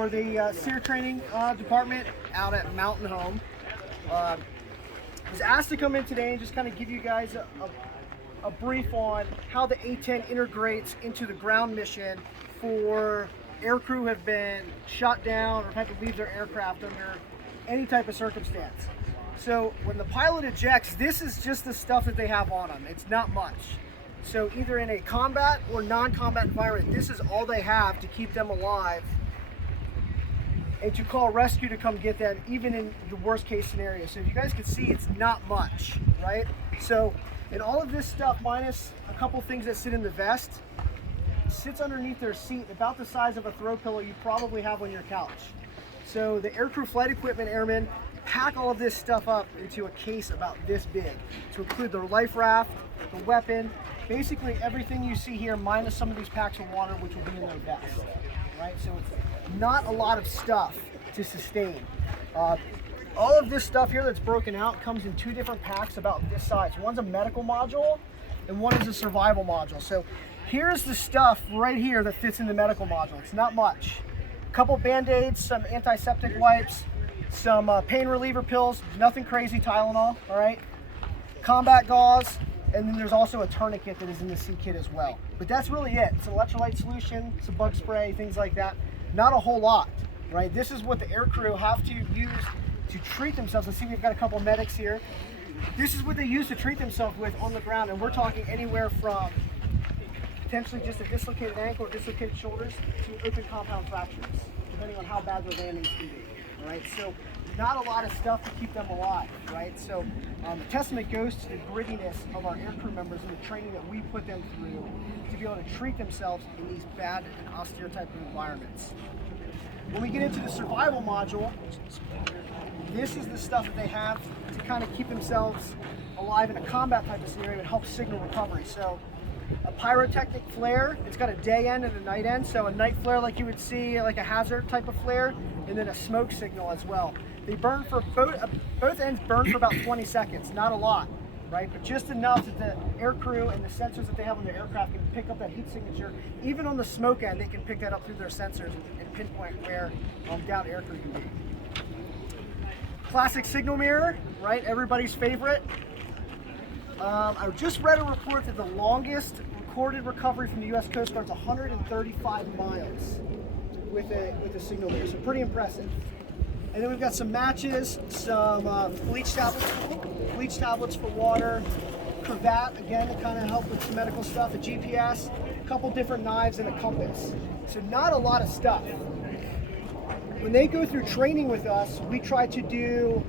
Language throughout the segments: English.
for the SERE training department out at Mountain Home. I was asked to come in today and just kind of give you guys a brief on how the A-10 integrates into the ground mission for aircrew who have been shot down or had to leave their aircraft under any type of circumstance. So when the pilot ejects, this is just the stuff that they have on them. It's not much. So either in a combat or non-combat environment, this is all they have to keep them alive and to call rescue to come get them, even in the worst case scenario. So if you guys can see, it's not much, right? So, and all of this stuff, minus a couple things that sit in the vest, sits underneath their seat, about the size of a throw pillow you probably have on your couch. So the aircrew flight equipment airmen pack all of this stuff up into a case about this big, to include their life raft, the weapon, basically everything you see here, minus some of these packs of water, which will be in their vest, right? So it's not a lot of stuff to sustain. All of this stuff here that's broken out comes in two different packs about this size. One's a medical module and one is a survival module. So here's the stuff right here that fits in the medical module. It's not much. A couple Band-Aids, some antiseptic wipes, some pain reliever pills, nothing crazy, Tylenol, all right? Combat gauze, and then there's also a tourniquet that is in the C kit as well. But that's really it. It's an electrolyte solution, some bug spray, things like that. Not a whole lot, right? This is what the aircrew have to use to treat themselves. Let's see, we've got a couple medics here. This is what they use to treat themselves with on the ground, and we're talking anywhere from potentially just a dislocated ankle or dislocated shoulders to open compound fractures, depending on how bad their landings can be. All right, so not a lot of stuff to keep them alive, right? So the testament goes to the grittiness of our aircrew members and the training that we put them through to be able to treat themselves in these bad and austere type of environments. When we get into the survival module, this is the stuff that they have to kind of keep themselves alive in a combat type of scenario and help signal recovery. So a pyrotechnic flare, it's got a day end and a night end. So a night flare like you would see, like a hazard type of flare, and then a smoke signal as well. They burn for both ends burn for about 20 seconds, not a lot, right? But just enough that the aircrew and the sensors that they have on their aircraft can pick up that heat signature. Even on the smoke end, they can pick that up through their sensors and pinpoint where downed aircrew can be. Classic signal mirror, right? Everybody's favorite. I just read a report that the longest recorded recovery from the U.S. Coast Guard is 135 miles with a signal mirror, so pretty impressive. And then we've got some matches, some bleach tablets for water, cravat, again, to kind of help with some medical stuff, a GPS, a couple different knives, and a compass. So not a lot of stuff. When they go through training with us, we try to do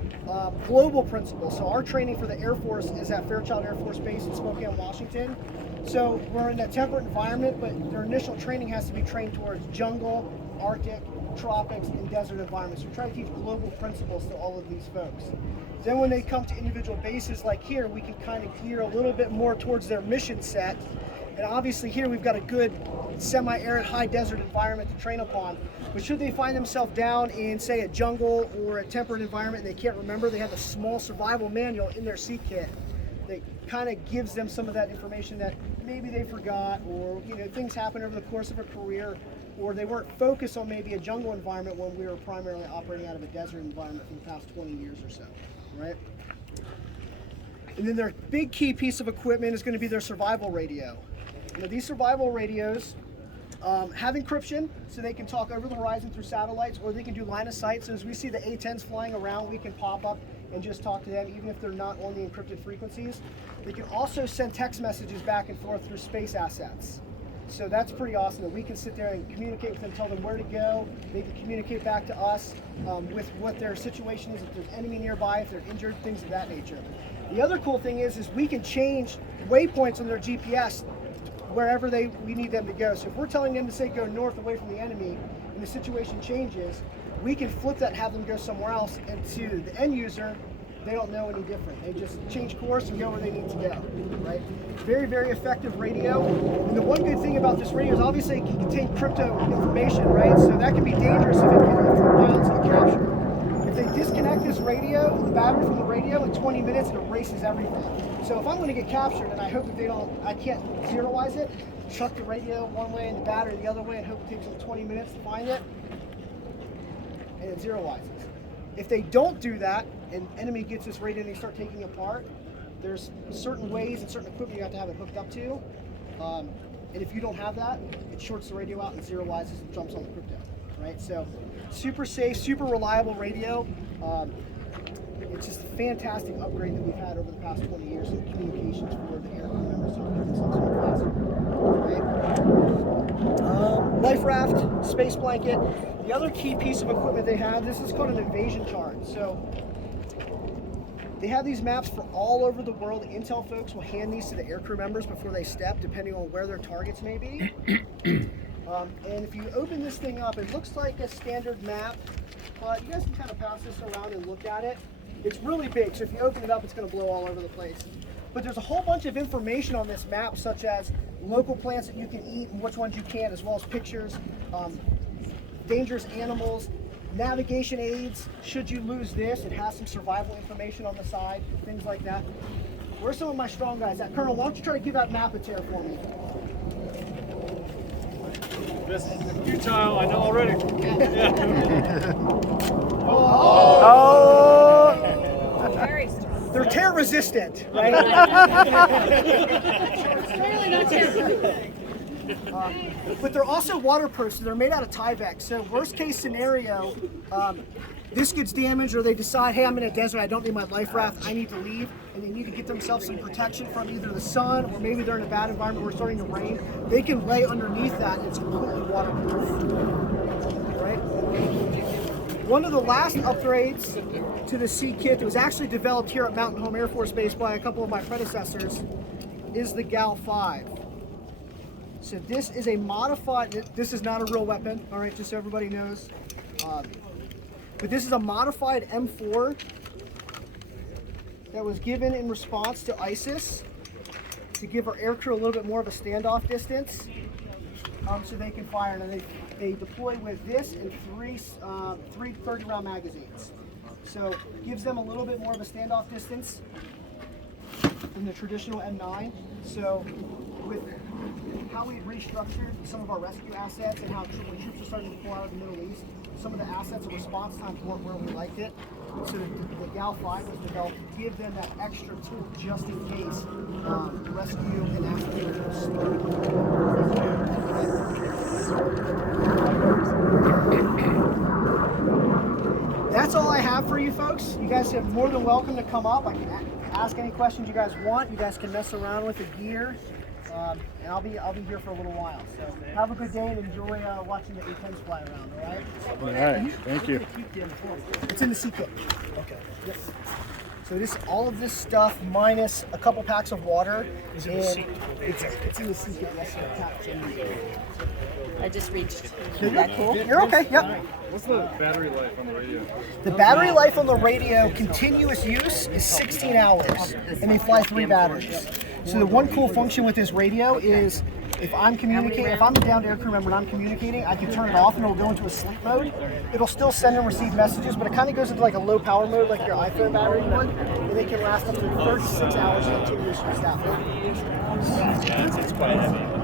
global principles. So our training for the Air Force is at Fairchild Air Force Base in Spokane, Washington. So we're in a temperate environment, but their initial training has to be trained towards jungle, Arctic, tropics, and desert environments. We try to teach global principles to all of these folks. Then when they come to individual bases like here, we can kind of gear a little bit more towards their mission set. And obviously here we've got a good semi-arid high desert environment to train upon. But should they find themselves down in, say, a jungle or a temperate environment and they can't remember, they have a small survival manual in their C kit that kind of gives them some of that information that maybe they forgot, or things happen over the course of a career, or they weren't focused on maybe a jungle environment when we were primarily operating out of a desert environment for the past 20 years or so, right? And then their big key piece of equipment is going to be their survival radio. These survival radios have encryption, so they can talk over the horizon through satellites, or they can do line of sight. So as we see the A-10s flying around, we can pop up and just talk to them, even if they're not on the encrypted frequencies. They can also send text messages back and forth through space assets. So that's pretty awesome that we can sit there and communicate with them, tell them where to go. They can communicate back to us with what their situation is, if there's enemy nearby, if they're injured, things of that nature. The other cool thing is we can change waypoints on their GPS wherever we need them to go. So if we're telling them to say go north away from the enemy and the situation changes, we can flip that and have them go somewhere else, and to the end user, they don't know any different. They just change course and go where they need to go, right? Very, very effective radio. And the one good thing about this radio is obviously it can contain crypto information, right? So that can be dangerous if the pilots get captured. If they disconnect this radio, the battery from the radio, in 20 minutes it erases everything. So if I'm going to get captured and I hope that I can't zeroize it, chuck the radio one way and the battery the other way and hope it takes them 20 minutes to find it, and it zeroizes. If they don't do that, and enemy gets this radio and they start taking it apart, there's certain ways and certain equipment you have to have it hooked up to. And if you don't have that, it shorts the radio out and zeroizes and jumps on the crypto, right? So super safe, super reliable radio. It's just a fantastic upgrade that we've had over the past 20 years in communications for the air crew members to keep themselves on faster. Right? Life raft, space blanket. The other key piece of equipment they have, this is called an invasion chart. So they have these maps for all over the world. The Intel folks will hand these to the aircrew members before they step, depending on where their targets may be. And if you open this thing up, it looks like a standard map, but you guys can kind of pass this around and look at it. It's really big, so if you open it up, it's going to blow all over the place. But there's a whole bunch of information on this map, such as local plants that you can eat and which ones you can't, as well as pictures, dangerous animals, navigation aids. Should you lose this, it has some survival information on the side, things like that. Where's some of my strong guys at? Colonel, why don't you try to give that map a tear for me? This is futile, I know already. Very strong. They're tear resistant, right? But they're also waterproof, so they're made out of Tyvek. So worst case scenario, this gets damaged, or they decide, hey, I'm in a desert, I don't need my life raft, I need to leave, and they need to get themselves some protection from either the sun, or maybe they're in a bad environment where it's starting to rain. They can lay underneath that, and it's completely waterproof. Right? One of the last upgrades to the C kit that was actually developed here at Mountain Home Air Force Base by a couple of my predecessors is the GAL 5. So this is a modified, this is not a real weapon, all right, just so everybody knows. But this is a modified M4 that was given in response to ISIS to give our aircrew a little bit more of a standoff distance, so they can fire. And they deploy with this and three 30-round magazines. So it gives them a little bit more of a standoff distance than the traditional M9. So with how we've restructured some of our rescue assets and how when troops are starting to pull out of the Middle East, some of the assets and response times weren't where we liked it. So the GAL 5 was developed to give them that extra tool just in case rescue and accident was slow. That's all I have for you folks. You guys are more than welcome to come up. I can ask any questions you guys want. You guys can mess around with the gear. And I'll be here for a little while. So have a good day and enjoy watching the A-10s fly around. All right. All right. Thank you. It's in the C kit. Okay. Yes. So all of this stuff minus a couple packs of water, it's in the C kit. Yes, sir. I just reached. Is that cool? You're okay. Yep. What's the battery life on the radio? The battery life on the radio, continuous use, is 16 hours, and they fly 3 batteries. So the one cool function with this radio is if I'm communicating, if I'm a downed aircrew member and I'm communicating, I can turn it off and it'll go into a sleep mode. It'll still send and receive messages, but it kind of goes into like a low power mode like your iPhone battery would, and they can last up to 36 hours continuous use that way. It's quite heavy.